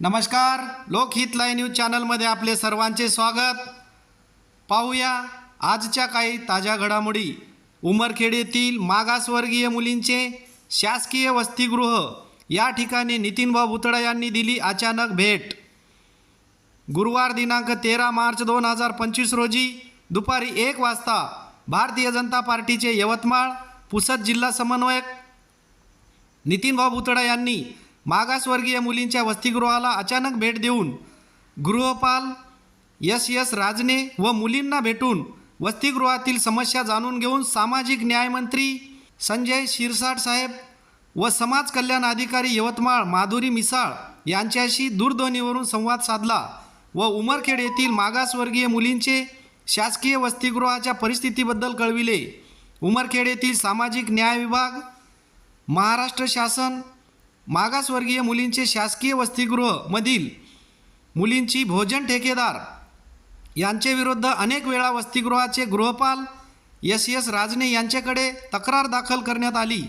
नमस्कार, लोकहित live news चॅनलमध्ये आपले सर्वांचे स्वागत। पाहूया आजच्या काही ताज्या घडामोडी। उमरखेड येथील मागासवर्गीय मुलींचे शासकीय वसतिगृह या ठिकाणी नितीनभाऊ भुतडा यांनी दिली अचानक भेट। गुरुवार दिनांक 13 मार्च 2025 रोजी दुपारी 1 वाजता भारतीय जनता पार्टीचे यवतमाळ पुसद जिल्हा समन्वयक नितीनभाऊ भुतडा यांनी मागासवर्गीय मुलींच्या वसतिगृहाला अचानक भेट देऊन गृहपाल एस राजने व मुलींना भेटून वसतिगृहातील समस्या जाणून घेऊन सामाजिक न्याय मंत्री संजय शिरसाट साहेब व समाज कल्याण अधिकारी यवतमाळ माधुरी मिसाळ यांच्याशी दूरध्वनीवरून संवाद साधला व उमरखेड येथील मागासवर्गीय मुलींचे शासकीय वसतिगृहाच्या परिस्थितीबद्दल कळविले। उमरखेड येथील सामाजिक न्याय विभाग, महाराष्ट्र शासन मागासवर्गीय मुलींचे शासकीय वसतिगृह मधील मुलींची भोजन ठेकेदार यांचे विरुद्ध अनेक वेळा वसतिगृहाचे गृहपाल एस राजने यांच्याकडे तक्रार दाखल करण्यात आली।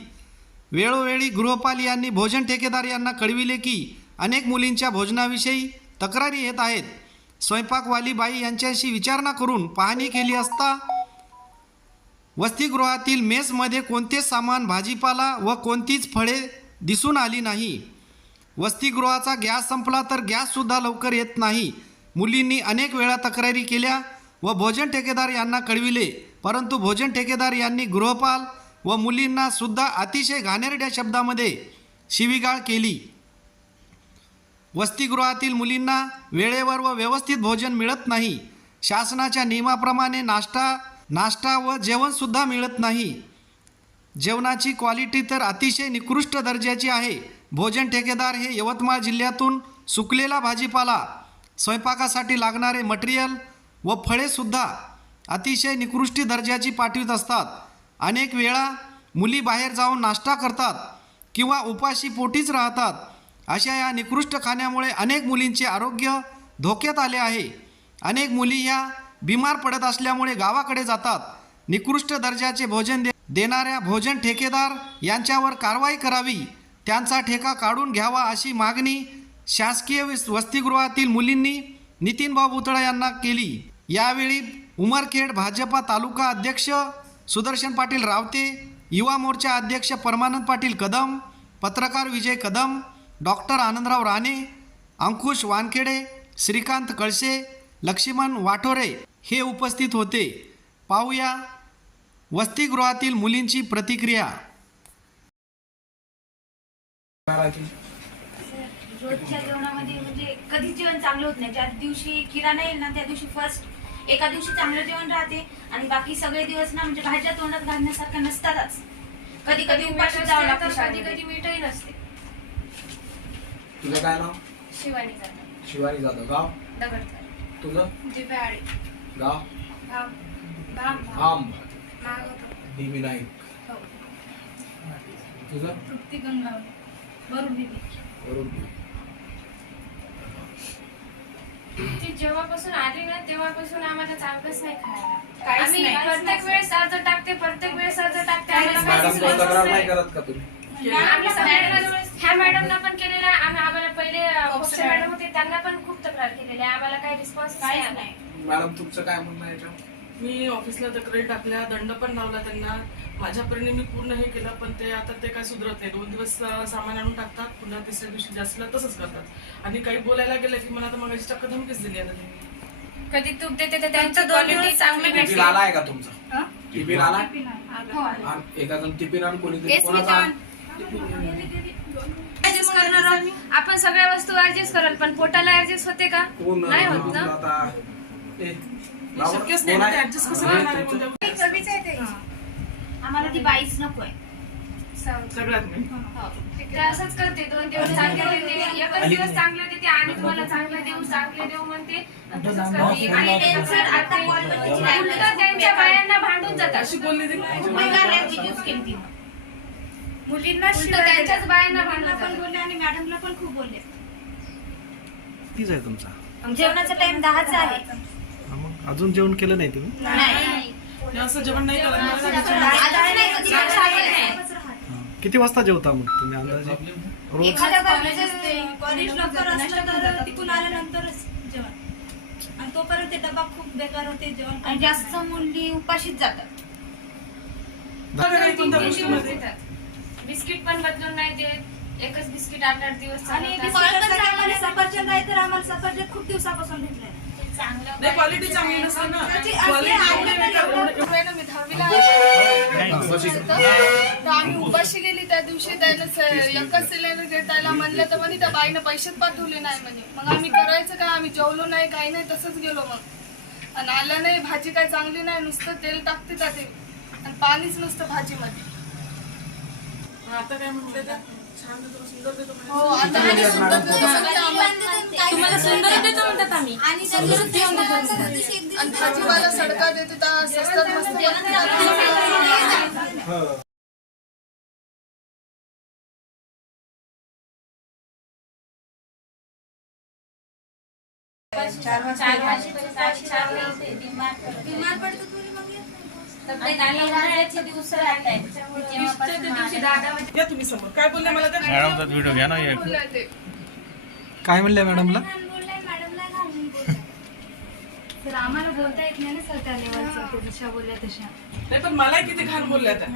वेळोवेळी गृहपाल यांनी भोजन ठेकेदार यांना कळविले की अनेक मुलींच्या भोजनाविषयी तक्रारी येत आहेत। स्वयंपाकवाली बाई यांच्याशी विचारणा करून पाहणी केली असता वसतिगृहातील मेसमध्ये कोणतेच सामान, भाजीपाला व कोणतीच फळे दिसून आली नाही। वसतिगृहाचा गॅस संपला तर गॅससुद्धा लवकर येत नाही। मुलींनी अनेक वेळा तक्रारी केल्या व भोजन ठेकेदार यांना कळविले, परंतु भोजन ठेकेदार यांनी गृहपाल व मुलींना सुद्धा अतिशय घाणेरड्या शब्दामध्ये शिवीगाळ केली। वसतिगृहातील मुलींना वेळेवर व व्यवस्थित भोजन मिळत नाही। शासनाच्या नियमाप्रमाणे नाश्ता व जेवणसुद्धा मिळत नाही। जेवणाची क्वालिटी तर अतिशय निकृष्ट दर्जाची आहे। भोजन ठेकेदार हे यवतमाळ जिल्ह्यातून सुकलेला भाजीपाला, स्वयंपाकासाठी लागणारे मटेरियल व फळेसुद्धा अतिशय निकृष्ट दर्जाची पाठवित असतात। अनेक वेळा मुली बाहेर जाऊन नाश्ता करतात किंवा उपाशी पोटीच राहतात। अशा या निकृष्ट खाण्यामुळे अनेक मुलींचे आरोग्य धोक्यात आले आहे। अनेक मुली ह्या बिमार पडत असल्यामुळे गावाकडे जातात। निकृष्ट दर्जाचे भोजन देणाऱ्या भोजन ठेकेदार यांच्यावर कारवाई करावी, त्यांचा ठेका काढून घ्यावा अशी मागणी शासकीय वसतिगृहातील मुलींनी नितीनभाऊ भुतडा यांना केली। यावेळी उमरखेड भाजपा तालुका अध्यक्ष सुदर्शन पाटील रावते, युवा मोर्चा अध्यक्ष परमानंद पाटील कदम, पत्रकार विजय कदम, डॉक्टर आनंदराव राणे, अंकुश वानखेडे, श्रीकांत कळसे, लक्ष्मण वाठोरे हे उपस्थित होते। पाहूया वसतिगृहातील मुलींची प्रतिक्रिया। रोजच्या जेवणामध्ये म्हणजे कधीच जेवण चांगलं होत नाही। ज्या दिवशी किराणा येईल ना त्या दिवशी फर्स्ट एका दिवशी चांगलं जेवण राहते आणि बाकी सगळे दिवस ना म्हणजे भाज्या तोंडात घालण्यासारख्या नसतातच। कधी कधी उपाशी जावं लागतं, कधी कधी मीठही नसते। तुझं काय नाव? शिवानी जाधव। शिवानी जाधव, गाव? दगडकर। तुझं? दिव्याआळे। गाव? भाम देवी नाईक। तुझं? तृप्ती गंगावले, वरुण ती जेव्हापासून आली ना तेव्हापासून आम्हाला चांगलंच नाही खायला। आम्ही प्रत्येक वेळेस अर्ज टाकते, मॅडम तो तक्रार नाही करत का तुम्ही? ह्या मॅडमना पण केलेला आम्हाला पहिले फोक्सो मॅडम होते त्यांना पण खूप तक्रार केलेली आहे, आम्हाला काही रिस्पॉन्स नाही। मॅडम तुमचं काय म्हणणं आहे याच्यावर? मी ऑफिसला तक्रारी टाकल्या, दंड पण लावला त्यांना। माझ्यापर्यंत मी पूर्ण हे केलं, पण ते आता ते काय सुधरत नाही। 2 दिवस सामान आणून टाकतात, पुन्हा तिसऱ्या दिवशी जास्तला तसंच करतात आणि काही बोलायला गेलं की मला तर मगाशी चक्क धमकीच दिली आता त्यांनी। कधी तूप देते तर त्यांची क्वालिटी चांगली भेटते। टिफिन आला आहे का तुमचा? टिफिन आला? एका जण टिफिन आणून कोणीतरी कोणाचा? ऍडजस्ट करणार आहोत आपण, सगळ्या वस्तू ऍडजस्ट कराल पण पोटाला ऍडजस्ट होते का? नाही होत ना। शक्यच नाही ना, ते ऍडजस्ट कसं करणार आहे कोणत्या? आम्हाला ती बाईच नकोय सगळ्यात नाही। ते असंच करते, 2 दिवस चांगले देते, एकच दिवस चांगले देते आणि तुम्हाला चांगले देऊ म्हणते, तसंच करते। आणि त्यांचं आता उलटं त्यांच्या बायांना भांडून जातात। अशी बोलली ती मुलींना त्यांच्याच बायांना भांडून पण बोलले आणि मॅडमला पण खूप बोलले। तीच आहे तुमचा जेवणाचा टाइम 10चा आहे। मग अजून जेवण केलं नाही तुम्ही? नाही, असं जेवण नाही करत। किती वाजता जेवता मग तुम्ही अंदाजे रोज? एखाद्या कॉलेज लवकर असलं तर तिकून आल्यानंतरच जेवण, आणि तोपर्यंत ते डबा खूप बेकार होते जेवण. आणि जास्त मुली उपाशीच जातात. काही कोणत्या 3-3 गोष्टीमध्ये दिवस देतात. बिस्किट पण बदलून नाही देत, एकच बिस्किट 8-8 दिवस आणि चालवतात. बिस्किटासाठी आम्हाला सफरचंद आहे तर आम्हाला सफरचंद खूप दिवसापासून भेटले. नाही, क्वालिटी चांगली नसते ना. त्याची क्वालिटी असली एवढी बेकार- मॅडम मी 10वीला तर आम्ही उपाशी गेली त्या दिवशी. त्यानं एकच सिलेंडर देतायला म्हणलं तर म्हणे त्या बाईनं पैसेच पाठवले नाही म्हणे. मग आम्ही करायचं काय, आम्ही जेवलो नाही काही नाही तसंच गेलो मग. आणि आलं नाही, भाजी काय चांगली नाही, नुसतं तेल टाकते त्या ते आणि पाणीच नुसतं भाजीमध्ये. आता काय म्हटलं त्या छान देतो, सुंदर देतो म्हणे. हो आता आम्ही सुंदर देतो म्हणजे तुम्हाला सुंदर देतो म्हणतात आम्ही, आणि आणि भाजीवाला सडका देते त्या स्वस्तात मस्त बनते. बिमार पडतो तुम्ही मग येत या तुम्ही समोर. काय बोलले मला त्या? बोलले ते. काय म्हणल्या मॅडमला? तर आम्हाला बोलता येत नाही ना सर त्या लेवलचं, ते जशा बोलल्या तशा. नाही, पण मला किती घाण बोलल्या त्या.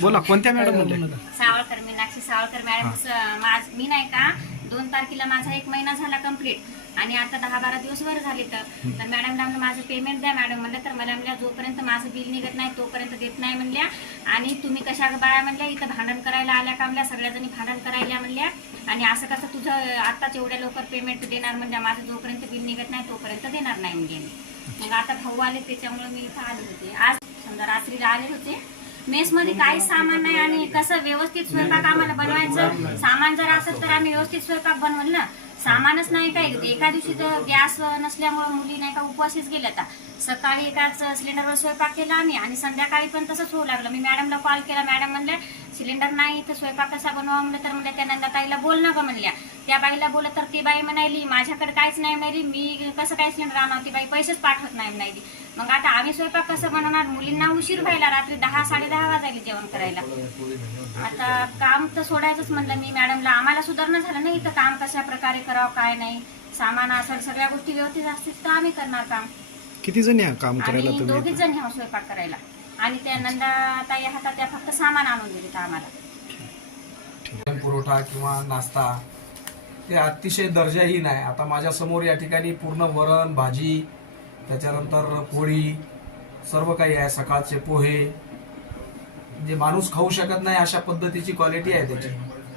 बोला, कोणत्या मॅडम म्हणल्या? सावळकर, मीनाक्षी सावळकर मॅडम. मी नाही का 2 तारखेला माझा 1 महिना झाला कंप्लीट आणि आता 10-12 दिवस वर झाले. तर मॅडमला म्हणलं माझं पेमेंट द्या मॅडम. म्हणलं तर मला म्हणल्या जोपर्यंत माझं बिल निघत नाही तोपर्यंत देत नाही म्हणल्या. आणि तुम्ही कशा बाया म्हणल्या इथं भांडण करायला आल्या का म्हणल्या, सगळ्याजणी भांडण करायला म्हणल्या. आणि असं कसं तुझं आत्ताच एवढ्या लवकर पेमेंट देणार म्हणल्या, माझं जोपर्यंत बिल निघत नाही तोपर्यंत देणार नाही म्हणजे. मग आता भाऊ आले त्याच्यामुळे मी इथं आले होते. आज समजा रात्रीला आले होते. मेसमध्ये काहीच सामान नाही आणि कसं व्यवस्थित स्वयंपाक आम्हाला बनवायचं. सामान जर असेल तर आम्ही व्यवस्थित स्वयंपाक बनवल ना. सामानच नाही काय. एका दिवशी तर गॅस नसल्यामुळे मुली नाही का उपवासीच गेल्या. आता सकाळी एकाच सिलेंडरवर स्वयंपाक केला आम्ही आणि संध्याकाळी पण तसंच होऊ लागलं. मी मॅडमला कॉल केला. मॅडम म्हणल्या सिलेंडर नाही तर स्वयंपाक कसा बनवा म्हणलं. तर म्हणलं त्या नंदाताईला बोल ना गं म्हणल्या. त्या बाईला बोलत तर ती बाई म्हणाली माझ्याकडे काहीच नाही म्हणाली, मी कसं काय सिलेंडर आणणार, ती बाई पैसेच पाठवत नाही म्हणाली. मग आता आम्ही स्वयंपाक कसं बनवणार. मुलींना उशीर व्हायला, रात्री 10-10:30 वाजायला जेवण करायला. आता काम तर सोडायचंच म्हणलं मी मॅडमला. आम्हाला सुधारणा झालं नाही इथं काम कशा प्रकारे करावं काय नाही. सामान असेल सगळ्या गोष्टी व्यवस्थित असतील तर आम्ही करणार काम. किती जणी आहे काम करायला आणि तुम्ही? 2 जण ह्या स्वयंपाक करायला. आणि त्या नंदाताई हातात त्या फक्त सामान आणून दिले आम्हाला. पुरवठा किंवा नाश्ता ते अतिशय दर्जाहीन आहे. आता माझ्या समोर या ठिकाणी पूर्ण वरण भाजी, त्याच्यानंतर पोळी, सर्व काही आहे. सकाळचे पोहे, म्हणजे माणूस खाऊ शकत नाही अशा पद्धतीची क्वालिटी आहे त्याची.